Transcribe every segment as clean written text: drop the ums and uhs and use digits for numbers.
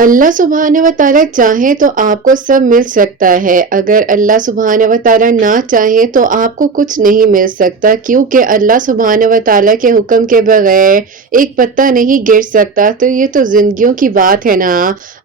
اللہ सुबहान व ताला चाहे तो आपको सब मिल सकता है। अगर अल्लाह सुबहान व ताला ना चाहे तो आपको कुछ नहीं मिल सकता, क्योंकि अल्लाह सुबहान व ताला के हुक्म के बगैर एक पत्ता नहीं गिर सकता। तो ये तो जिंदगियों की बात है ना।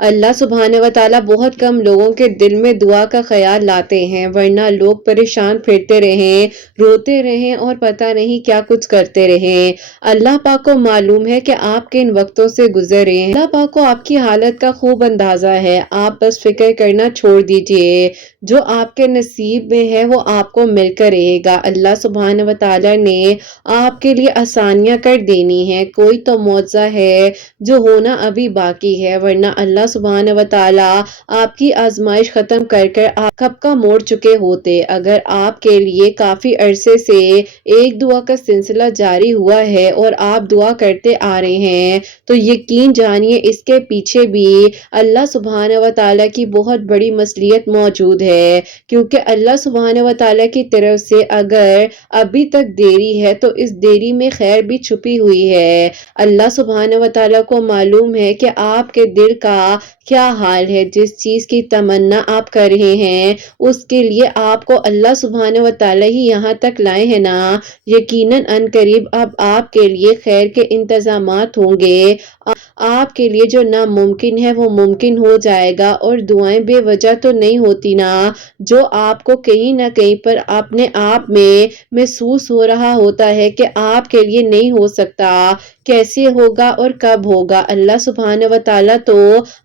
अल्लाह सुबहान व ताला बहुत कम लोगों के दिल में दुआ का ख्याल लाते हैं, वरना लोग परेशान फिरते रहें, रोते रहें और पता नहीं क्या कुछ करते रहें। अल्लाह पाक को मालूम है कि आप किन वक्तों से गुजरे हैं। अल्लाह पाक को आपकी हालत का खूब अंदाजा है। आप बस फिक्र करना छोड़ दीजिए। जो आपके नसीब में है वो आपको मिलकर रहेगा। अल्लाह सुब्हान व तआला ने आपके लिए आसानियां कर देनी है। कोई तो मौजज़ा है जो होना अभी बाकी है, वरना अल्लाह सुब्हान व तआला आपकी आजमाइश खत्म कर कर आप कब का मोड़ चुके होते। अगर आपके लिए काफी अरसे से एक दुआ का सिलसिला जारी हुआ है और आप दुआ करते आ रहे हैं, तो यकीन जानिए इसके पीछे भी अल्लाह सुब्हान व तआला की बहुत बड़ी मसलियत मौजूद है। क्योंकि अल्लाह सुब्हान व तआला की तरफ से अगर अभी तक देरी है तो इस देरी में खैर भी छुपी हुई है। अल्लाह सुब्हान व तआला को मालूम है कि आपके दिल का क्या हाल है। जिस चीज की तमन्ना आप कर रहे हैं उसके लिए आपको अल्लाह सुब्हान व तआला ही यहाँ तक लाए हैं ना। यकीनन अनकरीब अब आपके लिए खैर के इंतजामात होंगे। आपके लिए जो नामुमकिन है वो मुमकिन हो जाएगा। और दुआएं बेवजह तो नहीं होती ना। जो आपको कहीं ना कहीं पर अपने आप में महसूस हो रहा होता है कि आपके लिए नहीं हो सकता, कैसे होगा और कब होगा, अल्लाह सुब्हान व तआला तो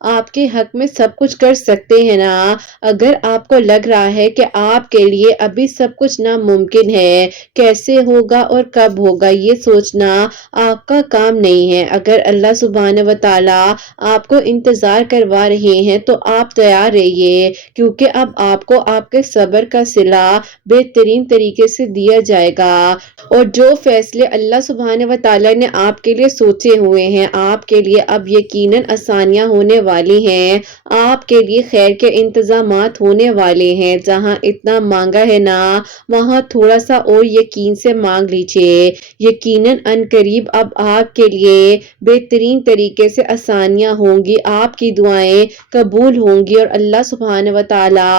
आपके हक में सब कुछ कर सकते हैं ना। अगर आपको लग रहा है कि आपके लिए अभी सब कुछ नामुमकिन है, कैसे होगा और कब होगा, ये सोचना आपका काम नहीं है। अगर अल्लाह सुब्हान व तआला आपको इंतजार करवा रहे हैं तो आप तैयार रहिए, क्योंकि अब आपको आपके सब्र का सिला बेहतरीन तरीके से दिया जाएगा। और जो फैसले अल्लाह सुब्हान व तआला ने आपके लिए सोचे हुए हैं, आपके लिए अब यकीनन आसानियां होने वाली हैं। आपके लिए खैर के इंतजामात होने वाले हैं। जहां इतना मांगा है ना, वहां थोड़ा सा और यकीन से मांग लीजिए। यकीनन अनकरीब अब आपके लिए बेहतरीन तरीके से आसानियां होंगी, आपकी दुआएं कबूल होंगी और अल्लाह सुब्हान व तआला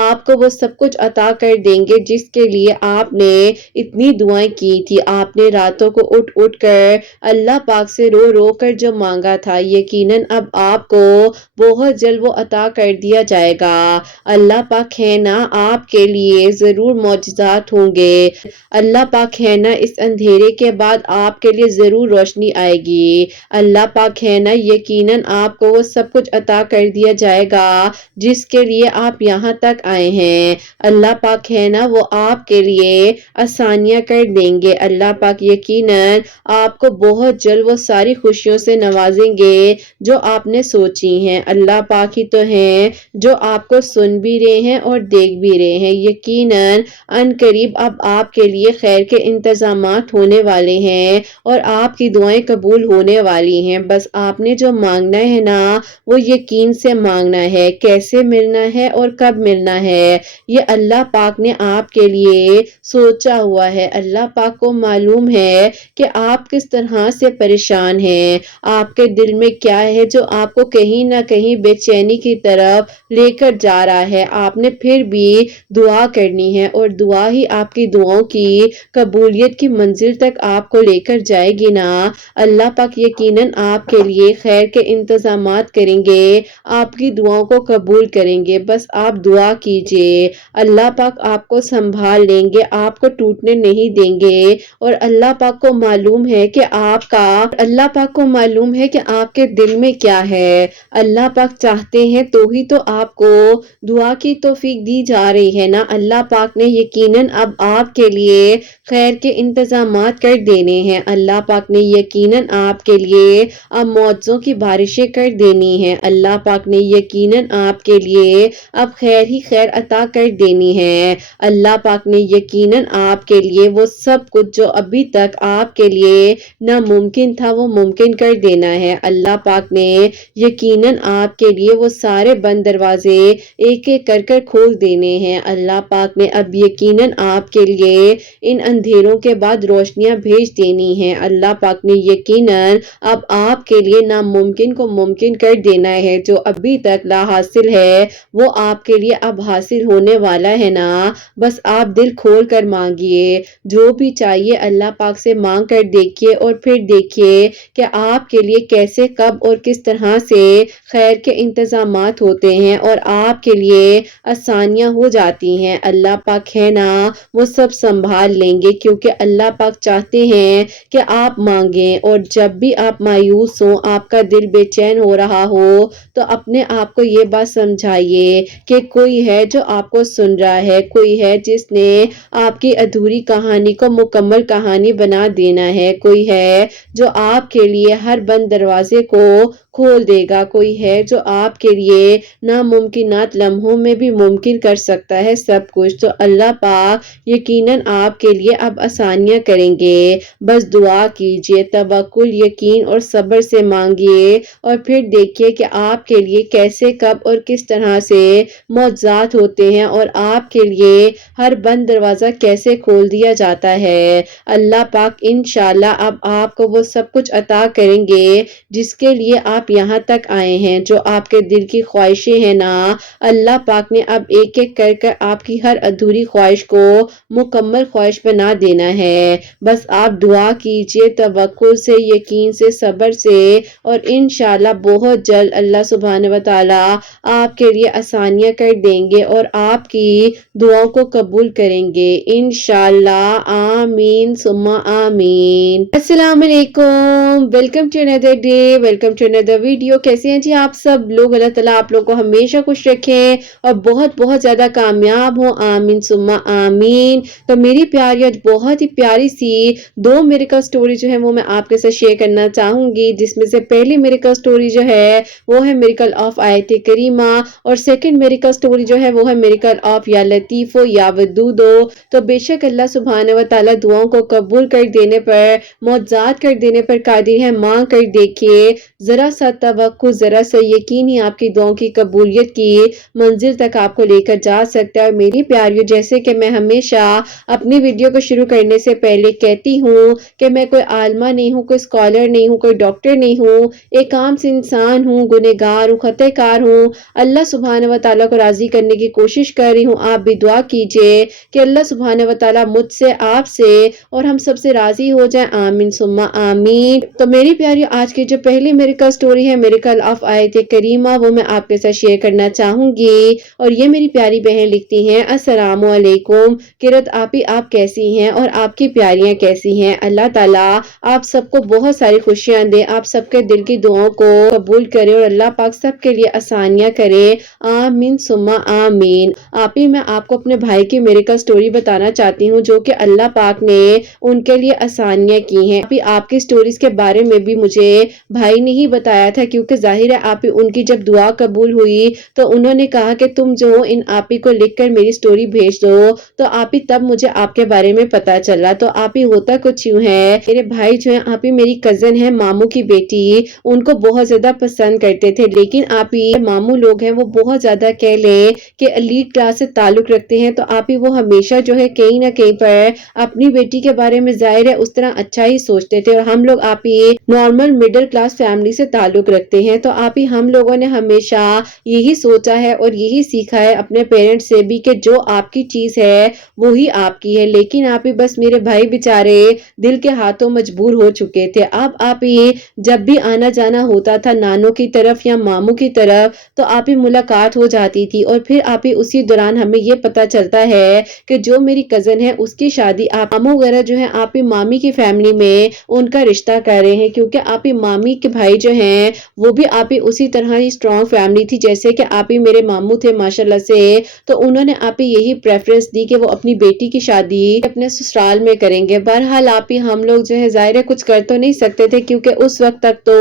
आपको वो सब कुछ अता कर देंगे जिसके लिए आपने इतनी दुआएं की थी। आपने रातों को उठ उठ कर अल्लाह पाक से रो रो कर जो मांगा था, यकीनन अब आपको बहुत जल्द वो अता कर दिया जाएगा। अल्लाह पाक है ना, आपके लिए जरूर मौजज़ात होंगे। अल्लाह पाक है ना, इस अंधेरे के बाद आपके लिए जरूर रोशनी आएगी। अल्लाह पाक है ना, यकीनन आपको वो सब कुछ अता कर दिया जाएगा जिसके लिए आप यहाँ तक आए हैं। अल्लाह पाक है ना, वो आपके लिए आसानियां कर देंगे। अल्लाह पाक यकीनन आपको बहुत जल्द वो सारी खुशियों से नवाजेंगे जो आपने सोची हैं। अल्लाह पाक ही तो हैं जो आपको सुन भी रहे हैं और देख भी रहे हैं। यकीनन अनकरीब अब आपके लिए खैर के इंतजामात होने वाले हैं और आपकी दुआएं कबूल होने वाली हैं। बस आपने जो मांगना है ना, वो यकीन से मांगना है। कैसे मिलना है और कब मिलना है, ये अल्लाह पाक ने आपके लिए सोचा हुआ है। अल्लाह पाक को मालूम है कि आप किस तरह से परेशान हैं, आपके दिल में क्या है जो आपको कहीं ना कहीं बेचैनी की तरफ लेकर जा रहा है। आपने फिर भी दुआ करनी है और दुआ ही आपकी दुआओं की कबूलियत की मंजिल तक आपको लेकर जाएगी ना। अल्लाह पाक यकीनन आपके लिए खैर के इंतजामात करेंगे, आपकी दुआओं को कबूल करेंगे। बस आप दुआ कीजिए, अल्लाह पाक आपको संभाल लेंगे, आपको टूटने नहीं देंगे। और अल्लाह पाक को मालूम है कि अल्लाह पाक को मालूम है कि आपके दिल में क्या है। अल्लाह पाक चाहते हैं तो ही तो आपको दुआ की तौफीक दी जा रही है ना। अल्लाह पाक ने यकीनन अब आपके लिए खैर के इंतजामात कर देने हैं। अल्लाह पाक ने यकीनन आपके लिए अब मौजों की बारिशें कर देनी हैं। अल्लाह पाक ने यकीनन आपके लिए अब खैर ही खैर अता कर देनी है। अल्लाह पाक ने यकीनन आपके लिए वो सब कुछ जो अभी तक आपके लिए नामुमकिन था वो मुमकिन कर देना है। अल्लाह पाक ने यकीनन आपके लिए वो सारे बंद दरवाजे एक एक कर कर खोल देने हैं। अल्लाह पाक ने अब यकीनन आपके लिए इन अंधेरों के बाद रोशनियां भेज देनी हैं। अल्लाह पाक ने यकीनन अब आपके लिए नामुमकिन को मुमकिन کر دینا ہے۔ جو ابھی تک لا حاصل ہے وہ آپ کے لیے اب حاصل ہونے والا ہے نا، بس آپ دل کھول کر مانگیے، جو بھی چاہیے اللہ پاک سے مانگ کر دیکھیے اور پھر دیکھیے کہ آپ کے لیے کیسے، کب اور کس طرح سے خیر کے انتظامات ہوتے ہیں اور آپ کے لیے آسانیاں ہو جاتی ہیں۔ اللہ پاک ہے نا، وہ سب سنبھال لیں گے، کیونکہ اللہ پاک چاہتے ہیں کہ آپ مانگیں، اور جب بھی آپ مایوس ہوں، آپ کا دل بے چین ہو رہا ہو، تو اپنے آپ کو یہ بات سمجھائیے کہ کوئی ہے جو آپ کو سن رہا ہے، کوئی ہے جس نے آپ کی ادھوری کہانی کو مکمل کہانی بنا دینا ہے، کوئی ہے جو آپ کے لیے ہر بند دروازے کو کھول دے گا، کوئی ہے جو آپ کے لیے ناممکنات لمحوں میں بھی ممکن کر سکتا ہے سب کچھ۔ تو اللہ پاک یقیناً آپ کے لیے اب آسانیاں کریں گے، بس دعا کیجئے، توکل، یقین اور صبر سے مانگیے، اور پھر دیکھیے کہ آپ کے لیے کیسے، کب اور کس طرح سے معجزات ہوتے ہیں اور آپ کے لیے ہر بند دروازہ کیسے کھول دیا جاتا ہے۔ اللہ پاک انشاءاللہ اب آپ کو وہ سب کچھ عطا کریں گے جس کے لیے آپ یہاں تک آئے ہیں، جو آپ کے دل کی خواہشیں ہیں نا، اللہ پاک نے اب ایک ایک کر کر آپ کی ہر ادھوری خواہش کو مکمل خواہش بنا دینا ہے۔ بس آپ دعا کیجئے توکل سے، یقین سے، صبر سے، اور انشاءاللہ بہت جلد اللہ سبحانہ وتعالی آپ کے لیے آسانیاں کر دیں گے اور آپ کی دعاؤں کو قبول کریں گے انشاءاللہ۔ آمین ثم آمین۔ السلام علیکم، welcome to another day, welcome to another video. کیسے ہیں جی آپ سب لوگ؟ اللہ تعالیٰ آپ لوگ کو ہمیشہ خوش رکھیں اور بہت بہت زیادہ کامیاب ہوں، آمین ثم آمین۔ تو میری پیاری آج بہت ہی پیاری سی دو میریکل سٹوری جو ہے وہ میں آپ کے ساتھ شیئر کرنا چاہوں گی، جس میں سے پہلی میریکل سٹوری جو ہے وہ ہے میریکل آف آیت کریمہ، اور سیکنڈ میریکل سٹوری جو ہے وہ ہے میریکل آف یا لطیفو یا ودودو۔ تو بے شک اللہ سبحانہ وتعالی دعاؤں کو قبول کر دینے پر، معجزات کر دینے پر قادر ہے۔ مانگ کر دیکھیے، ذرا سا توقع، ذرا سا یقین ہی آپ کی دعاؤں کی قبولیت کی منزل تک آپ کو لے کر جا سکتا ہے۔ اور میری پیاریو، جیسے کہ میں ہمیشہ اپنی ویڈیو کو شروع کرنے سے پہلے کہتی ہوں کہ میں کوئی عالمہ نہیں ہوں، کوئی اسکالر نہیں ہوں، کوئی ڈاکٹر نہیں ہوں، ایک عام سے انسان ہوں، گنہگار ہوں، خطا کار ہوں، اللہ سبحانہ وتعالی کو راضی کرنے کی کوشش کر رہی ہوں۔ آپ بھی دعا کیجئے کہ اللہ سبحانہ وتعالی مجھ سے، آپ سے اور ہم سب سے راضی ہو جائیں، آمین ثم آمین۔ تو میری پیاری آج کی جو پہلی میریکل سٹوری ہے میریکل آف آیت کریمہ، وہ میں آپ کے ساتھ شیئر کرنا چاہوں گی، اور یہ میری پیاری بہن لکھتی ہیں، السلام علیکم کرت آپی، آپ کیسی ہیں اور آپ کی پیاریاں کیسی ہیں؟ اللہ تعالیٰ آپ سب کو بہت ساری خوشیاں دے، آپ سب کے دل کی دعاؤں کو قبول کرے اور اللہ پاک سب کے لیے آسانیاں کرے، آمین ثم آمین۔ آپی، میں آپ کو اپنے بھائی کی میریکل سٹوری بتانا چاہتی ہوں، جو کہ اللہ پاک نے ان کے لیے آسانیاں کی ہیں۔ آپی، آپ کی سٹوریز کے بارے میں بھی مجھے بھائی نے ہی بتایا تھا، کیونکہ ظاہر ہے آپی ان کی جب دعا قبول ہوئی تو انہوں نے کہا کہ تم جو ان آپی کو لکھ کر میری سٹوری بھیج دو، تو آپی تب مجھے آپ کے بارے میں پتا چلا۔ تو آپی ہوتا کچھ یوں ہے، میرے بھائی جو ہیں آپی میری کزن ہے، ماموں کی بیٹی، ان کو بہت زیادہ پسند کرتے تھے، لیکن آپی ماموں لوگ ہیں وہ بہت زیادہ کہہ لیں کہ ایلیٹ کلاس سے تعلق رکھتے ہیں، تو آپی وہ ہمیشہ جو ہے کہیں نہ کہیں پر اپنی بیٹی کے بارے میں ظاہر ہے اس طرح اچھا ہی سوچتے تھے، اور ہم لوگ آپی نارمل مڈل کلاس فیملی سے تعلق رکھتے ہیں، تو آپی ہم لوگوں نے ہمیشہ یہی سوچا ہے اور یہی سیکھا ہے اپنے پیرنٹس سے بھی کہ جو آپ کی چیز ہے وہی آپ کی ہے، لیکن آپی بس میرے بھائی بیچارے دل کے ہاتھوں مجبور ہو چکے تھے۔ اب آپی جب بھی آنا جانا ہوتا تھا نانوں کی طرف یا ماموں کی طرف، تو آپی ملاقات ہو جاتی تھی، اور پھر آپی اسی دوران ہمیں یہ پتا چلتا ہے کہ جو میری کزن ہے اس کی شادی آپ ماموں وغیرہ جو ہیں آپی مامی کی فیملی میں ان کا رشتہ کر رہے ہیں، کیونکہ آپی مامی کے بھائی جو ہیں وہ بھی آپی اسی طرح ہی اسٹرانگ فیملی تھی جیسے کہ آپی میرے ماموں تھے ماشاءاللہ سے، تو انہوں نے آپی یہی پریفرنس دی کہ وہ اپنی بیٹی کی شادی اپنے سسرال میں کریں گے۔ بہرحال آپی ہم لوگ جو ہے ظاہر ہے کچھ کر تو نہیں سکتے تھے، کیونکہ اس وقت تک تو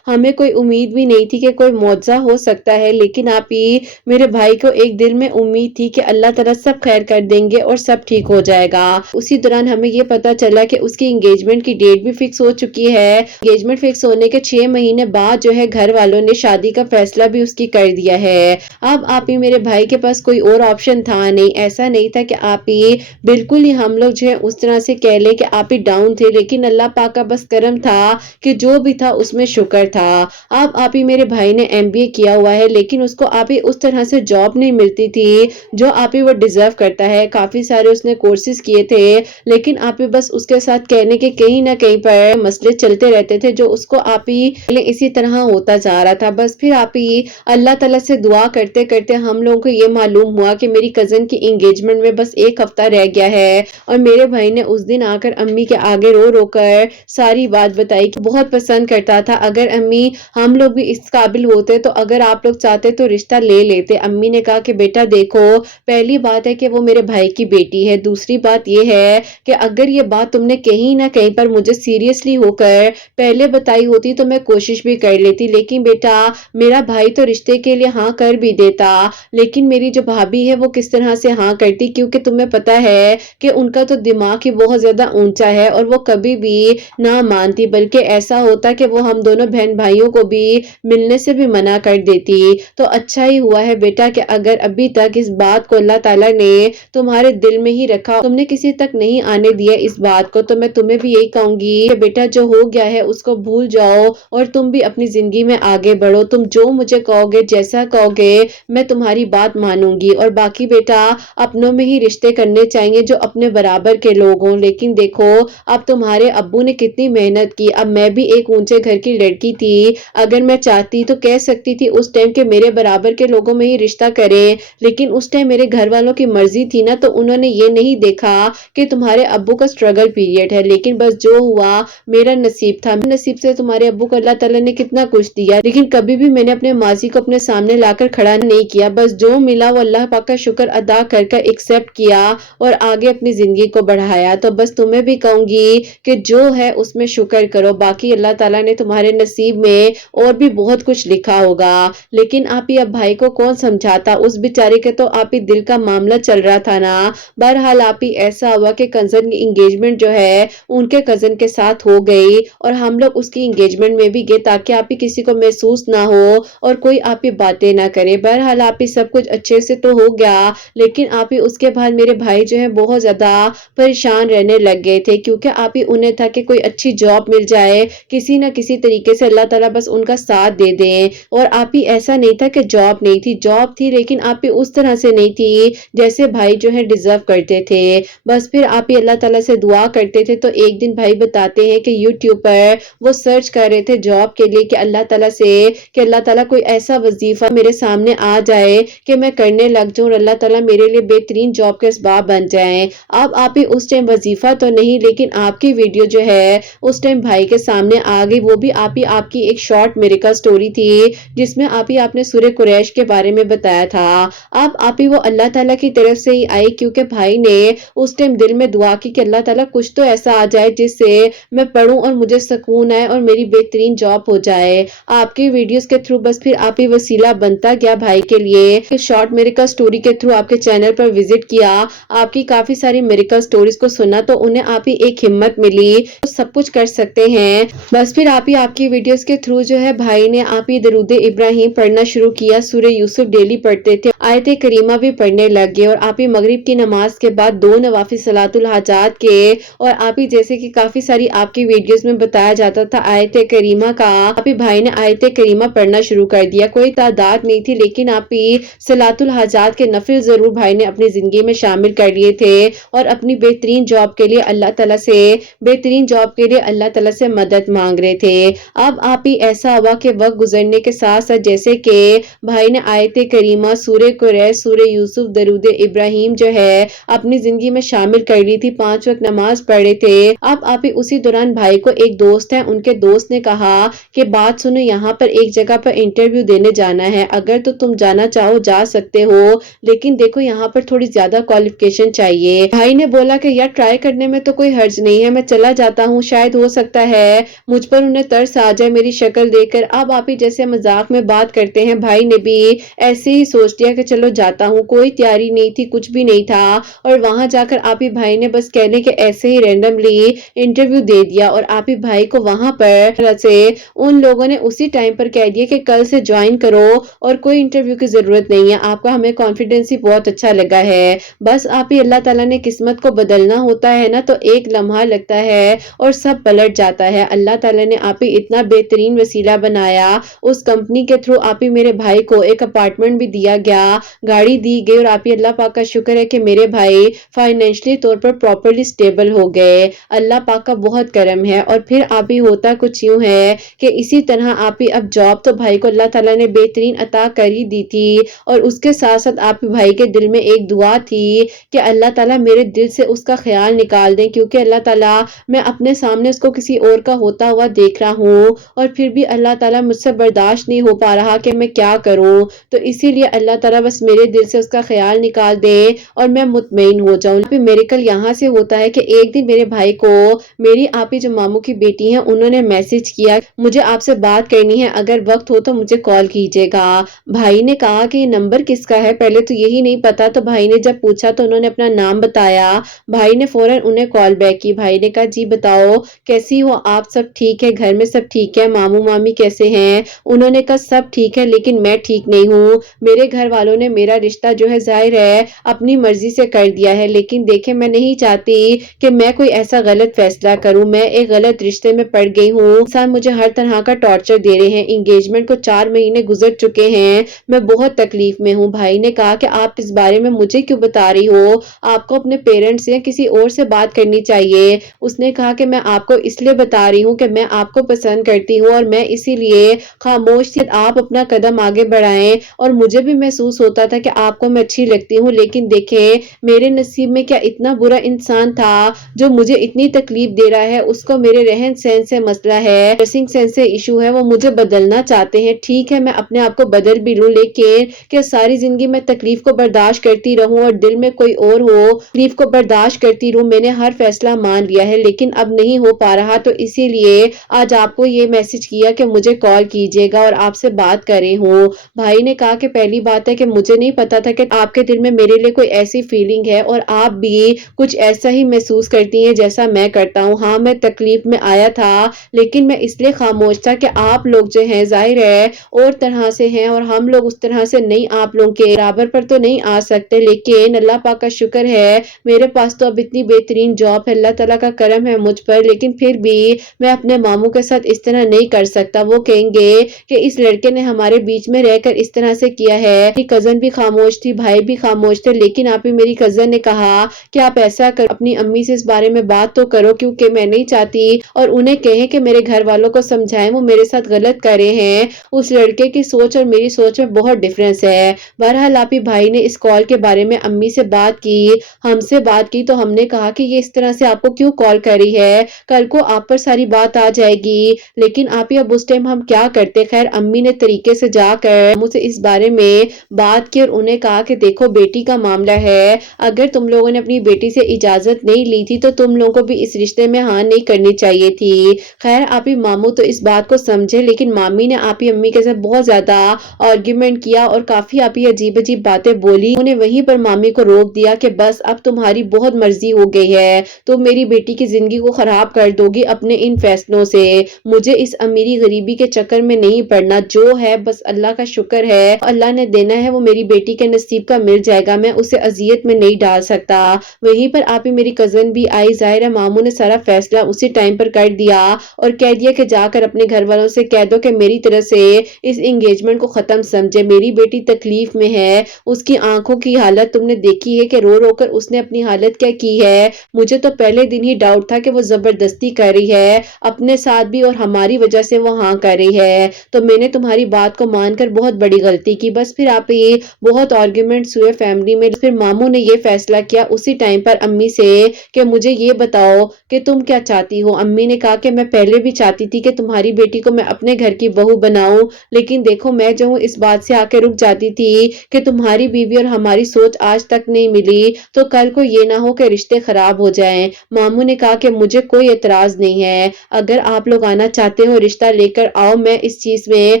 ہمیں کوئی امید بھی نہیں تھی کہ کوئی معجزہ ہو سکتا ہے، لیکن آپی میرے بھائی کو ایک دل میں امید تھی کہ اللہ تعالیٰ سب خیر کر دیں گے اور سب ٹھیک ہو جائے گا۔ اسی دوران ہمیں یہ پتا چلا کہ اس کی انگیجمنٹ کی ڈیٹ بھی فکس ہو چکی ہے۔ انگیجمنٹ فکس ہونے کے 6 مہینے بعد बाद जो है घर वालों ने शादी का फैसला भी उसकी कर दिया है। अब आप ही मेरे भाई के पास कोई और ऑप्शन था नहीं, ऐसा नहीं था कि आप ही बिल्कुल ही हम लोग जो है उस तरह से कह ले कि आप ही डाउन थे, लेकिन अल्लाह पाक का बस करम था कि जो भी था उसमें शुक्र था। अब आप ही मेरे भाई ने एमबीए किया हुआ है, लेकिन उसको आप ही उस तरह से जॉब नहीं मिलती थी जो आप ही वो डिजर्व करता है। काफी सारे उसने कोर्सेज किए थे, लेकिन आप ही बस उसके साथ कहने के कहीं ना कहीं पर मसले चलते रहते थे, जो उसको आप ही इसी तरह होता जा रहा था। बस फिर आप ही अल्लाह ताला से दुआ करते करते हम लोगों को ये मालूम हुआ कि मेरी कजन की एंगेजमेंट में बस 1 हफ्ता रह गया है, और मेरे भाई ने उस दिन आकर अम्मी के आगे रो रो कर सारी बात बताई कि बहुत पसंद करता था, अगर अम्मी हम लोग भी इस काबिल होते तो अगर आप लोग चाहते तो रिश्ता ले लेते। अम्मी ने कहा कि बेटा देखो, पहली बात है कि वो मेरे भाई की बेटी है, दूसरी बात ये है कि अगर ये बात तुमने कहीं ना कहीं पर मुझे सीरियसली होकर पहले बताई होती तो मैं कोशिश भी कर लेती, लेकिन बेटा मेरा भाई तो रिश्ते के लिए हाँ कर भी देता, लेकिन मेरी जो भाभी है वो किस तरह से हाँ करती, क्योंकि तुम्हें पता है कि उनका तो दिमाग ही बहुत ज्यादा ऊंचा है और वो कभी भी ना मानती, बल्कि ऐसा होता कि वो हम दोनों बहन भाइयों को भी मिलने से भी मना कर देती। तो अच्छा ही हुआ है बेटा कि अगर अभी तक इस बात को अल्लाह ताला ने तुम्हारे दिल में ही रखा, तुमने किसी तक नहीं आने दिया इस बात को, तो मैं तुम्हें भी यही कहूंगी कि बेटा जो हो गया है उसको भूल जाओ और तुम भी अपनी जिंदगी में आगे बढ़ो। तुम जो मुझे कहोगे, जैसा कहोगे, मैं तुम्हारी बात मानूंगी। और बाकी बेटा अपनों में ही रिश्ते करने चाहिए जो अपने बराबर के लोग हों। लेकिन देखो अब तुम्हारे अब्बू ने कितनी मेहनत की, अब मैं भी एक ऊंचे घर की लड़की थी, अगर मैं चाहती तो कह सकती थी उस टाइम के मेरे बराबर के लोगों में ही रिश्ता करें, लेकिन उस टाइम मेरे घर वालों की मर्जी थी ना, तो उन्होंने ये नहीं देखा कि तुम्हारे अब्बू का स्ट्रगल पीरियड है। लेकिन बस जो हुआ मेरा नसीब था, नसीब से तुम्हारे अब्बू को अल्लाह ताला ने कितना कुछ दिया, लेकिन कभी भी मैंने अपने माजी को अपने सामने लाकर खड़ा नहीं किया। बस जो मिला वो अल्लाह पाक का शुक्र अदा कर कर एक्सेप्ट किया और आगे अपनी जिंदगी को बढ़ाया। तो बस तुम्हें भी कहूंगी कि जो है उसमें शुक्र करो, बाकी अल्लाह ताला ने तुम्हारे नसीब में और भी बहुत कुछ लिखा होगा। लेकिन आप ही अब भाई को कौन समझाता, उस बेचारे के तो आप ही दिल का मामला चल रहा था ना। बहरहाल आप ही ऐसा हुआ कि कजन की एंगेजमेंट जो है उनके कजन के साथ हो गई, और हम लोग उसकी एंगेजमेंट में भी गए ताकि आप ही किसी को महसूस ना हो और कोई आप ही बातें ना करे। बहरहाल आप ही सब कुछ अच्छे से तो हो गया, लेकिन आप ही उसके बाद मेरे भाई जो है बहुत ज्यादा परेशान रहने लग गए थे, क्योंकि आप ही उन्हें था कि कोई अच्छी जॉब मिल जाए, किसी ना किसी तरीके से अल्लाह ताला बस उनका साथ दे दे। और आप ही ऐसा नहीं था कि जॉब नहीं थी, जॉब थी, लेकिन आप ही उस तरह से नहीं थी जैसे भाई जो है डिजर्व करते थे। बस फिर आप ही अल्लाह ताला से दुआ करते थे। तो एक दिन भाई बताते हैं कि यूट्यूब पर वो सर्च कर रहे थे जॉब के लिए कि अल्लाह ताला से कि अल्लाह ताला कोई ऐसा वजीफा मेरे सामने आ जाए कि मैं करने लग जाऊं और अल्लाह ताला मेरे लिए बेहतरीन जॉब के असबाब बन जाएं। अब आप ही उस टाइम वजीफा तो नहीं, लेकिन आपकी वीडियो जो है उस टाइम भाई के सामने आ गई, वो भी आप ही आपकी एक शॉर्ट मिरेकल स्टोरी थी जिसमें आप ही आपने सूरह कुरैश के बारे में बताया था। अब आप ही वो अल्लाह ताला की तरफ से ही आई, क्योंकि भाई ने उस टाइम दिल में दुआ की कि अल्लाह ताला कुछ तो ऐसा आ जाए जिससे मैं पढ़ूं और मुझे सुकून आए और मेरी बेहतरीन जॉब हो जाए। आपकी वीडियोस के थ्रू बस फिर आप ही वसीला बनता गया भाई के लिए। शॉर्ट मिरेकल स्टोरी के थ्रू आपके चैनल पर विजिट किया, आपकी काफी सारी मिरेकल स्टोरीज को सुना, तो उन्हें आप ही एक हिम्मत मिली, तो सब कुछ कर सकते हैं। बस फिर आप ही आपकी वीडियोस के थ्रू जो है भाई ने आप ही दरूद इब्राहिम पढ़ना शुरू किया, सूरह यूसुफ डेली पढ़ते थे, आयत करीमा भी पढ़ने लग गए, और आप ही मगरिब की नमाज के बाद 2 नवाफिल सलातुल हाजात के, और आप ही जैसे कि काफी सारी आपकी वीडियोस में बताया जाता था आयत करीमा का, आप ही भाई ने आयत करीमा पढ़ना शुरू कर दिया। कोई तादाद नहीं थी, लेकिन आप ही सलातुल हाजात के नफिल जरूर भाई ने अपनी जिंदगी में शामिल कर लिए थे, और अपनी बेहतरीन जॉब के लिए अल्लाह ताला से बेहतरीन जॉब के लिए अल्लाह ताला से मदद मांग रहे थे। अब आप ही ऐसा हुआ कि वक्त गुजरने के साथ साथ जैसे कि भाई ने आयत करीमा, सूरह कुरैश, सूरह यूसुफ, दरूद इब्राहिम जो है अपनी जिंदगी में शामिल कर ली थी, 5 वक्त नमाज पढ़े थे। अब आप ही उसी दौरान भाई को एक दोस्त है, उनके दोस्त ने कहा कि बात सुनो, यहाँ पर एक जगह पर इंटरव्यू देने जाना है, अगर तो तुम जाना चाहो जा सकते हो, लेकिन देखो यहाँ पर थोड़ी ज्यादा क्वालिफिकेशन चाहिए। भाई ने बोला कि यार ट्राई करने में तो कोई हर्ज नहीं है, मैं चला जाता हूँ, शायद हो सकता है मुझ पर उन्हें तरस आ जाए मेरी शक्ल देखकर। अब आप ही जैसे मजाक में बात करते हैं, भाई ने भी ऐसे ही सोच लिया कि चलो जाता हूँ, कोई तैयारी नहीं थी, कुछ भी नहीं था, और वहां जाकर आप ही भाई ने बस कहने के ऐसे ही रैंडमली इंटरव्यू दे दिया, और आप ही भाई को वहां पर से उन लोगों ने उसी टाइम पर कह दिया कि कल से ज्वाइन करो और कोई इंटरव्यू की जरूरत नहीं है, आपका हमें कॉन्फिडेंस ही बहुत अच्छा लगा है। बस आप ही अल्लाह ताला ने किस्मत को बदलना होता है ना, तो एक लम्हा लगता है और सब पलट जाता है। अल्लाह ताला ने आप ही इतना बेहतरीन वसीला बनाया, उस कंपनी के थ्रू आप ही मेरे भाई को एक अपार्टमेंट भी दिया गया, गाड़ी दी गई, और आप ही अल्लाह पाक का शुक्र है कि मेरे भाई फाइनेंशियली तौर पर प्रॉपर्ली स्टेबल हो गए। अल्लाह पाक का बहुत करम है। और फिर आप ही होता कुछ यूं है कि इसी तरह आप ही अब जॉब तो भाई को अल्लाह ताला ने बेहतरीन अता कर ही दी थी, और उसके साथ साथ आप ही भाई के दिल में एक दुआ थी कि अल्लाह ताला मेरे दिल से उसका ख्याल निकाल दें, क्योंकि अल्लाह ताला मैं अपने सामने उसको किसी और का होता हुआ देख रहा हूँ, और फिर भी अल्लाह ताला मुझसे बर्दाश्त नहीं हो पा रहा कि मैं क्या करूँ। तो इसीलिए अल्लाह ताला बस मेरे दिल से उसका ख्याल निकाल दे और मैं मुतमईन हो जाऊँ। फिर मेरेकल यहाँ से होता है कि एक दिन मेरे भाई को मेरी आप ही जो मामू की बेटी है उन्होंने मैसेज किया, मुझे आपसे बात करनी है, अगर वक्त हो तो मुझे कॉल कीजिएगा। भाई ने कहा कि ये नंबर किसका है, पहले तो यही नहीं पता। तो भाई ने जब पूछा तो उन्होंने अपना नाम बताया। भाई ने फौरन उन्हें कॉल बैक की। भाई ने कहा जी बताओ कैसी हो आप, सब ठीक है, घर में सब ठीक है, मामू मामी कैसे हैं? उन्होंने कहा सब ठीक है लेकिन मैं ठीक नहीं हूँ, मेरे घर वालों ने मेरा रिश्ता जो है जाहिर है अपनी मर्जी से कर दिया है, लेकिन देखे मैं नहीं चाहती कि मैं कोई ऐसा गलत फैसला करूं, मैं एक गलत रिश्ते में पड़ गई हूँ, इंसान मुझे हर तरह का टॉर्चर दे रहे हैं, एंगेजमेंट को 4 महीने गुजर चुके हैं, मैं बहुत तकलीफ में हूँ। भाई ने कहा कि आप इस बारे में मुझे क्यों बता रही हो, आपको अपने पेरेंट्स या किसी और से बात करनी चाहिए। उसने कहा कि मैं आपको इसलिए बता रही हूँ कि मैं आपको पसंद करती हूँ और मैं इसीलिए खामोश थी, आप अपना कदम आगे बढ़ाएं। और मुझे भी महसूस होता था कि आपको मैं अच्छी लगती हूँ, लेकिन देखें मेरे नसीब में क्या इतना बुरा इंसान था जो मुझे इतनी तकलीफ दे रहा है, उसको मेरे रहन सहन से मसला है, ड्रेसिंग सेंस से इशू है, वो मुझे बदलना चाहते हैं। ठीक है मैं अपने आप को बदल भी लूं, लेकिन क्या सारी जिंदगी मैं तकलीफ को बर्दाश्त करती रहूं और दिल में कोई और हो, तकलीफ को बर्दाश्त करती रहूं। मैंने हर फैसला मान लिया है लेकिन अब नहीं हो पा रहा, तो इसीलिए आज आपको ये मैसेज किया कि मुझे कॉल कीजिएगा और आपसे बात कर रही हूँ। भाई ने कहा कि पहली बात है कि मुझे नहीं पता था कि आपके दिल में मेरे लिए कोई ऐसी फीलिंग है और आप भी कुछ ऐसा ही महसूस करती हैं जैसा मैं करता हूँ। हाँ मैं तकलीफ में आया था लेकिन मैं इसलिए खामोश था कि आप लोग जो हैं जाहिर है और तरह से हैं और हम लोग उस तरह से नहीं, आप लोगों के बराबर पर तो नहीं आ सकते, लेकिन अल्लाह पाक का शुक्र है मेरे पास तो अब इतनी बेहतरीन जॉब है, अल्लाह ताला का करम है मुझ पर, लेकिन फिर भी मैं अपने मामू के साथ इस तरह नहीं कर सकता। वो कहेंगे कि इस लड़के ने हमारे बीच में रहकर इस तरह से किया है। मेरी कजन भी खामोश थी, भाई भी खामोश थे, लेकिन आप ही मेरी कजन ने कहा कि आप ऐसा करो, अपनी अम्मी से इस बारे में बात तो करो, क्योंकि मैं नहीं चाहती और उन्हें कहें कि मेरे घर वालों को समझाएं वो मेरे साथ गलत कर रहे हैं। उस लड़के की सोच और मेरी सोच में बहुत डिफरेंस है। बहरहाल आप ही भाई ने इस कॉल के बारे में अम्मी से बात की, हमसे बात की, तो हमने कहा कि ये इस तरह से आपको क्यों कॉल करी है, कल को आप पर सारी बात आ जाएगी। लेकिन आप ही अब उस टाइम हम क्या करते। खैर अम्मी ने तरीके से जाकर मुझसे इस बारे में बात की और उन्हें कहा कि देखो बेटी का मामला है, अगर तुम लोगों ने अपनी बेटी से इजाजत नहीं ली थी तो तुम लोगों को भी इस रिश्ते में हाँ नहीं करनी चाहिए थी। खैर आप ही मामू तो इस बात को समझे, लेकिन मामी ने आप ही अम्मी के साथ बहुत ज्यादा आर्ग्यूमेंट किया और काफी आप ही अजीब अजीब बातें बोली। उन्हें वहीं पर मामी को रोक दिया कि बस अब तुम्हारी बहुत मर्जी हो गई है, तो मेरी बेटी की जिंदगी को खराब कर दोगी अपने इन फैसलों से, मुझे इस अमीरी गरीबी के चक्कर में नहीं पड़ना, जो है बस अल्लाह का शुक्र है, अल्लाह ने देना है वो मेरी बेटी के नसीब का मिल जाएगा, मैं उसे अजियत में नहीं डाल सकता। वहीं पर आप ही मेरी कजन भी आई, जाहिर है मामू ने सारा फैसला उसी टाइम पर कर दिया और कह दिया कि जाकर अपने घर वालों से कह दो कि मेरी तरफ से इस एंगेजमेंट को खत्म समझे, मेरी बेटी तकलीफ में है, उसकी आंखों की हालत तुमने देखी है कि रो रो कर उसने अपनी हालत क्या की है। मुझे तो पहले दिन ही डाउट था कि वो जबरदस्ती कर रही है अपने साथ भी और हमारी वजह से वो हाँ कर रही है, तो मैंने तुम्हारी बात को मानकर बहुत बड़ी गलती की। बस फिर आप ये बहुत आर्ग्यूमेंट्स हुए फैमिली में, फिर मामू ने ये फैसला किया उसी टाइम पर अम्मी से कि मुझे ये बताओ कि तुम क्या चाहती हो। अम्मी ने कहा कि मैं पहले भी चाहती थी कि तुम्हारी बेटी को मैं अपने घर की बहू बनाऊं, लेकिन देखो मैं जो हूँ इस बात से आके रुक जाती थी कि तुम्हारी बीवी और हमारी सोच आज तक नहीं मिली, तो कल को ये ना हो कि रिश्ते खराब हो जाएं। मामू ने कहा कि मुझे कोई एतराज नहीं है, अगर आप लोग आना चाहते हो रिश्ता लेकर आओ, मैं इस चीज में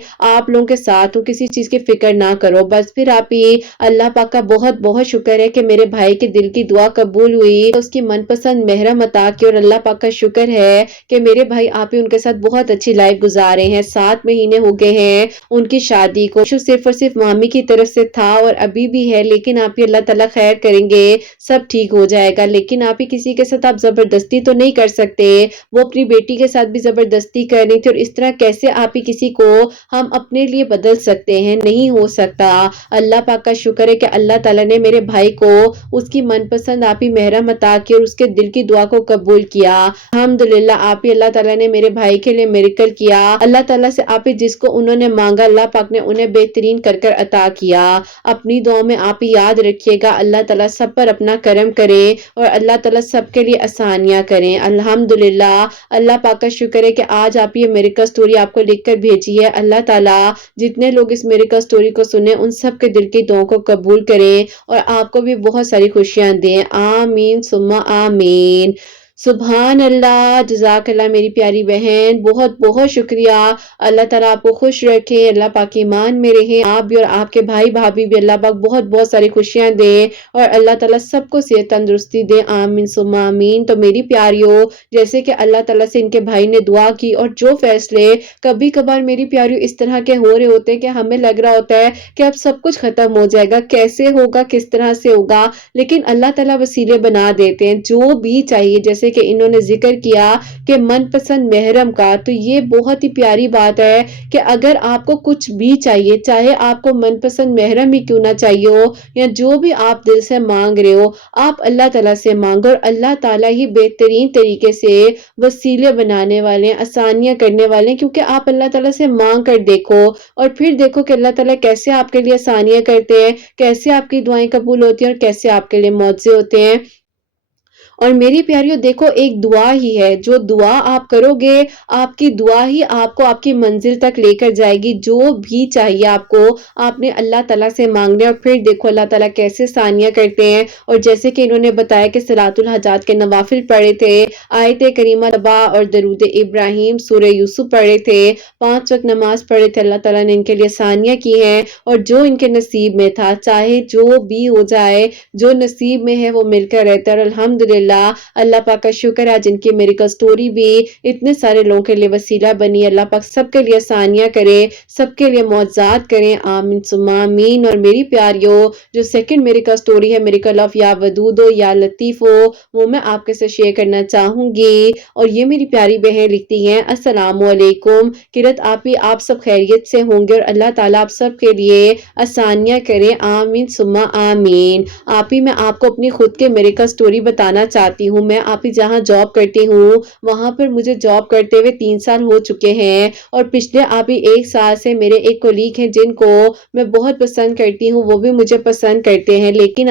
आप लोगों के साथ हूँ, किसी चीज की फिक्र ना करो। बस फिर आप ही अल्लाह पाक का बहुत बहुत शुक्र है कि मेरे भाई के दिल की दुआ कबूल हुई, उसकी मनपसंद महरम अता की, और अल्लाह पाक का शुक्र है कि मेरे भाई आप ही उनके साथ बहुत अच्छी لائف گزارے ہیں، 7 مہینے ہو گئے ہیں ان کی شادی کو، صرف اور صرف مامی کی طرف سے تھا اور ابھی بھی ہے، لیکن آپ ہی اللہ تعالیٰ خیر کریں گے، سب ٹھیک ہو جائے گا۔ لیکن آپ ہی کسی کے ساتھ آپ زبردستی تو نہیں کر سکتے، وہ اپنی بیٹی کے ساتھ بھی زبردستی کر رہی تھی، اور اس طرح کیسے آپ ہی کسی کو ہم اپنے لیے بدل سکتے ہیں؟ نہیں ہو سکتا۔ اللہ پاک کا شکر ہے کہ اللہ تعالیٰ نے میرے بھائی کو اس کی من پسند آپ ہی محرم عطا کی اور اس کے دل کی دعا کو قبول کیا۔ الحمدللہ آپ ہی اللہ تعالیٰ نے میرے بھائی کے لیے میریکل کیا۔ اللہ تعالیٰ سے آپ ہی جس کو انہوں نے مانگا اللہ پاک نے انہیں بہترین کر کر عطا کیا۔ اپنی دعاؤں میں آپ ہی یاد رکھیے گا، اللہ تعالیٰ سب پر اپنا کرم کرے اور اللہ تعالیٰ سب کے لیے آسانیاں کریں۔ الحمدللہ اللہ پاک کا شکر ہے کہ آج آپ یہ میریکل سٹوری آپ کو لکھ کر بھیجی ہے۔ اللہ تعالیٰ جتنے لوگ اس میریکل سٹوری کو سنیں ان سب کے دل کی دعاؤں کو قبول کریں اور آپ کو بھی بہت ساری خوشیاں دیں۔ آمین ثم آمین۔ سبحان اللہ، جزاک اللہ میری پیاری بہن، بہت بہت شکریہ۔ اللہ تعالیٰ آپ کو خوش رکھے، اللہ پاک ایمان میں رہیں، آپ بھی اور آپ کے بھائی بھابھی بھی اللہ پاک بہت بہت ساری خوشیاں دیں اور اللہ تعالیٰ سب کو صحت تندرستی دے۔ آمین ثم آمین۔ تو میری پیاریوں، جیسے کہ اللہ تعالیٰ سے ان کے بھائی نے دعا کی اور جو فیصلے کبھی کبھار میری پیاریوں اس طرح کے ہو رہے ہوتے ہیں کہ ہمیں لگ رہا ہوتا ہے کہ اب سب کچھ ختم ہو جائے گا، کیسے ہوگا، کس طرح سے ہوگا، لیکن اللہ تعالیٰ وسیلے بنا دیتے ہیں جو بھی چاہیے۔ جیسے کہ انہوں نے ذکر کیا کہ من پسند محرم کا، تو یہ بہت ہی پیاری بات ہے کہ اگر آپ کو کچھ بھی چاہیے، چاہے آپ کو من پسند محرم ہی کیوں نہ چاہیے ہو یا جو بھی آپ دل سے مانگ رہے ہو، آپ اللہ تعالیٰ سے مانگو اور اللہ تعالیٰ ہی بہترین طریقے سے وسیلے بنانے والے ہیں، آسانیاں کرنے والے ہیں، کیونکہ آپ اللہ تعالیٰ سے مانگ کر دیکھو اور پھر دیکھو کہ اللہ تعالیٰ کیسے آپ کے لیے آسانیاں کرتے ہیں، کیسے آپ کی دعائیں قبول ہوتی ہیں اور کیسے آپ کے لیے معجزے ہوتے ہیں۔ اور میری پیاریوں دیکھو، ایک دعا ہی ہے، جو دعا آپ کرو گے آپ کی دعا ہی آپ کو آپ کی منزل تک لے کر جائے گی۔ جو بھی چاہیے آپ کو، آپ نے اللہ تعالیٰ سے مانگنے اور پھر دیکھو اللہ تعالیٰ کیسے ثانیہ کرتے ہیں۔ اور جیسے کہ انہوں نے بتایا کہ صلاۃ الحاجات کے نوافل پڑھے تھے، آیت کریمہ طبع اور درود ابراہیم، سورہ یوسف پڑھے تھے، 5 وقت نماز پڑھے تھے، اللہ تعالیٰ نے ان کے لیے ثانیہ کی ہیں اور جو ان کے نصیب میں تھا، چاہے جو بھی ہو جائے، جو نصیب میں ہے وہ مل کر رہتا ہے۔ اور الحمدللہ اللہ پاک کا شکر ہے جن کی میریکل سٹوری بھی اتنے سارے لوگوں کے لیے وسیلہ بنی۔ اللہ پاک سب کے لیے آسانیاں کرے، سب کے لیے معجزات کریں۔ آمین ثم آمین۔ اور میری پیاریوں، جو سیکنڈ میریکل سٹوری ہے، میریکل آف یا ودود ہو یا لطیف ہو، وہ میں آپ کے ساتھ شیئر کرنا چاہوں گی۔ اور یہ میری پیاری بہن لکھتی ہیں، السلام علیکم، قرت آپ سب خیریت سے ہوں گے اور اللہ تعالیٰ آپ سب کے لیے آسانیاں کریں۔ آمین ثم آمین۔ میں آپ کو اپنی خود کے میریکل سٹوری بتانا چاہتی ہوں۔ میں جہاں جاب کرتی ہوں وہاں پر مجھے جاب کرتے ہوئے 3 سال ہو چکے ہیں اور پچھلے 1 سال سے میرے ایک کولیگ ہیں جن کو میں بہت پسند کرتی ہوں، وہ بھی مجھے پسند کرتے ہیں، لیکن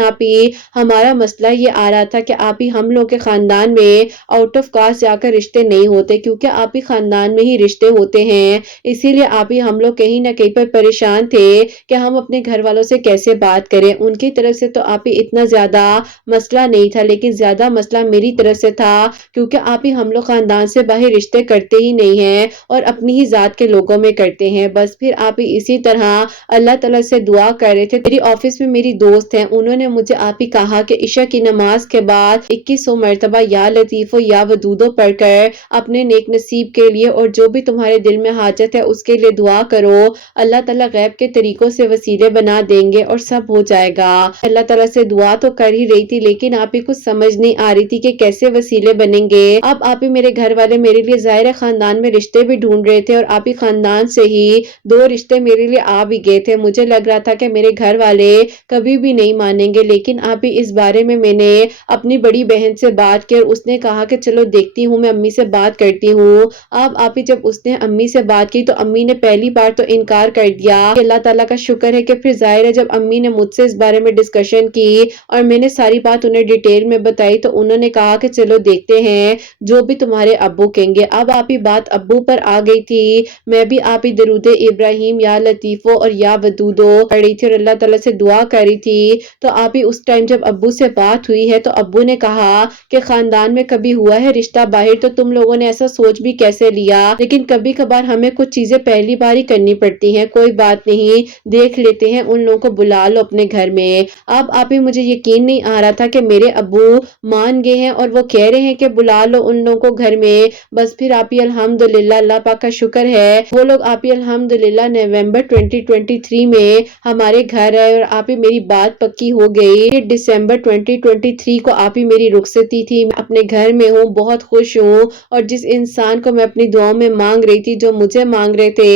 ہمارا مسئلہ یہ آ رہا تھا کہ ہم لوگ کے خاندان میں آؤٹ آف کاسٹ جا کر رشتے نہیں ہوتے، کیونکہ خاندان میں ہی رشتے ہوتے ہیں، اسی لیے ہم لوگ کہیں نہ کہیں پر پریشان تھے کہ ہم اپنے گھر والوں سے کیسے بات کریں۔ ان کی طرف سے تو اتنا زیادہ مسئلہ نہیں تھا، لیکن زیادہ مسئلہ میری طرف سے تھا، کیونکہ ہم لوگ خاندان سے باہر رشتے کرتے ہی نہیں ہیں اور اپنی ہی ذات کے لوگوں میں کرتے ہیں۔ بس پھر اسی طرح اللہ تعالیٰ سے دعا کر رہے تھے۔ میری آفس میں میری دوست ہیں، انہوں نے مجھے کہا کہ عشاء کی نماز کے بعد 2100 مرتبہ یا لطیف یا ودود پڑھ کر اپنے نیک نصیب کے لیے اور جو بھی تمہارے دل میں حاجت ہے اس کے لیے دعا کرو، اللہ تعالیٰ غیب کے طریقوں سے وسیلے بنا دیں گے اور سب ہو جائے گا۔ اللہ تعالیٰ سے دعا تو کر ہی رہی تھی، لیکن کچھ سمجھ نہیں آ رہی تھی کہ کیسے وسیلے بنیں گے۔ اب میرے گھر والے میرے لیے ظاہر خاندان میں رشتے بھی ڈھونڈ رہے تھے اور خاندان سے ہی 2 رشتے میرے لیے بھی گئے تھے۔ مجھے لگ رہا تھا کہ میرے گھر والے کبھی بھی نہیں مانیں گے، لیکن اس بارے میں میں نے اپنی بڑی بہن سے بات کی اور اس نے کہا کہ چلو دیکھتی ہوں، میں امی سے بات کرتی ہوں۔ جب اس نے امی سے بات کی تو امی نے پہلی بار تو انکار کر دیا۔ اللہ تعالیٰ کا شکر ہے کہ پھر ظاہر ہے جب امی نے مجھ سے اس بارے میں ڈسکشن کی اور میں نے ساری بات انہیں ڈیٹیل میں بتائی تو انہوں نے کہا کہ چلو دیکھتے ہیں جو بھی تمہارے ابو کہیں گے۔ اب بات ابو پر آ گئی تھی۔ میں بھی درود ابراہیم یا لطیفو اور یا ودودو پڑھ رہی تھی اور اللہ تعالیٰ سے دعا کر رہی تھی، تو اس ٹائم جب ابو سے بات ہوئی ہے تو ابو نے کہا کہ خاندان میں کبھی ہوا ہے رشتہ باہر تو تم لوگوں نے ایسا سوچ بھی کیسے لیا، لیکن کبھی کبھار ہمیں کچھ چیزیں پہلی بار ہی کرنی پڑتی ہیں، کوئی بات نہیں، دیکھ لیتے ہیں، ان لوگوں کو بلا لو اپنے گھر میں۔ اب مجھے یقین نہیں آ رہا تھا کہ میرے ابو مان گئے ہیں اور وہ کہہ رہے ہیں کہ بلا لو ان لوگوں کو گھر میں، بس پھر آپ ہی الحمدللہ اللہ پاک کا شکر ہے وہ لوگ آپ ہی الحمدللہ نومبر 2023 میں ہمارے گھر آئے اور آپ ہی میری بات پکی ہو گئی۔ دسمبر 2023 کو آپ ہی میری رخصتی تھی، میں اپنے گھر میں ہوں، بہت خوش ہوں، اور جس انسان کو میں اپنی دعاؤں میں مانگ رہی تھی، جو مجھے مانگ رہے تھے،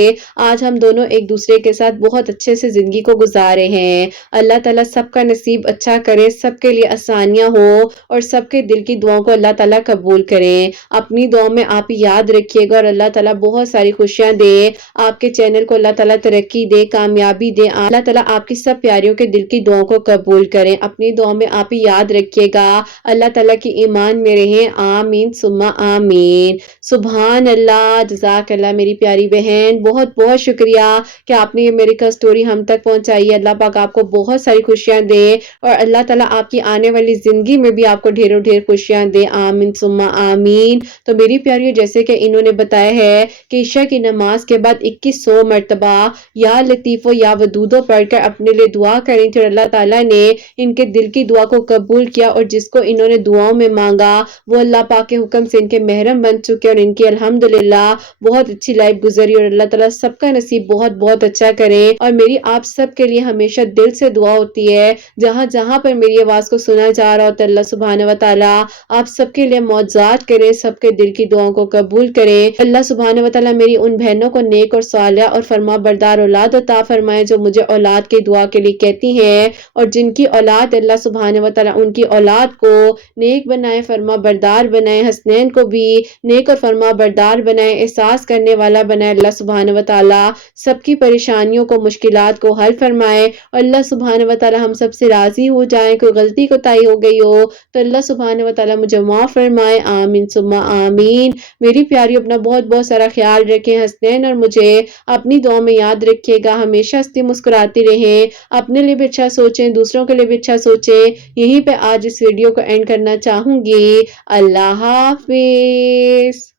آج ہم دونوں ایک دوسرے کے ساتھ بہت اچھے سے زندگی کو گزارے ہیں۔ اللہ تعالیٰ سب کا نصیب اچھا کرے، سب کے لیے آسانیاں ہو اور سب کے دل کی دعاؤں کو اللہ تعالیٰ قبول کریں۔ اپنی دعاؤں میں آپ یاد رکھیے گا اور اللہ تعالیٰ بہت ساری خوشیاں دے، آپ کے چینل کو اللہ تعالیٰ ترقی دے، کامیابی دے، اللہ تعالیٰ آپ کی سب پیاریوں کے دل کی دعاؤں کو قبول کریں۔ اپنی دعاؤں میں آپ یاد رکھیے گا، اللہ تعالیٰ کی ایمان میں رہیں، آمین ثم آمین۔ سبحان اللہ، جزاک اللہ میری پیاری بہن، بہت بہت شکریہ کہ آپ نے یہ میری کا سٹوری ہم تک پہنچائی ہے۔ اللہ پاک آپ کو بہت ساری خوشیاں دے اور اللہ تعالیٰ آپ کی آنے والی زندگی میں بھی آپ کو ڈھیروں ڈھیر خوشیاں دے، آمین ثم آمین۔ تو میری پیاریوں، جیسے کہ انہوں نے بتایا ہے کہ عشاء کی نماز کے بعد 2100 مرتبہ یا لطیف و یا ودود پڑھ کر اپنے لیے دعا کریں تھی اور اللہ تعالیٰ نے ان کے دل کی دعا کو قبول کیا، اور جس کو انہوں نے دعاؤں میں مانگا وہ اللہ پاک کے حکم سے ان کے محرم بن چکے اور ان کی الحمدللہ بہت اچھی لائف گزری، اور اللہ تعالیٰ سب کا نصیب بہت بہت اچھا کرے۔ اور میری آپ سب کے لیے ہمیشہ دل سے دعا ہوتی ہے، جہاں جہاں پر میری آواز کو سنا جا رہا ہوتا ہے، اللہ سبحانہ و تعالیٰ آپ سب کے لیے معجزات کرے، سب کے دل کی دعاؤں کو قبول کرے۔ اللہ سبحانہ و تعالیٰ میری ان بہنوں کو نیک اور صالحہ اور فرما بردار اولاد عطا فرمائے، جو مجھے اولاد کی دعا کے لیے کہتی ہیں، اور جن کی اولاد اللہ سبحانہ و تعالیٰ ان کی اولاد کو نیک بنائے، فرما بردار بنائے، حسنین کو بھی نیک اور فرما بردار بنائے، احساس کرنے والا بنائے۔ اللہ سبحانہ و تعالیٰ سب کی پریشانیوں کو، مشکلات کو حل فرمائے، اور اللہ سبحانہ و تعالیٰ ہم سب سے راضی ہو جائیں۔ کوئی غلطی کوتاہی ہو گئی ہو تو اللہ سبحانہ و تعالیٰ مجھے معاف فرمائے، آمین ثم آمین۔ میری پیاری، اپنا بہت بہت سارا خیال رکھیں، حسنین اور مجھے اپنی دعا میں یاد رکھیے گا، ہمیشہ ہنستی مسکراتی رہیں، اپنے لیے بھی اچھا سوچیں، دوسروں کے لیے بھی اچھا سوچیں۔ یہیں پہ آج اس ویڈیو کو اینڈ کرنا چاہوں گی۔ اللہ حافظ۔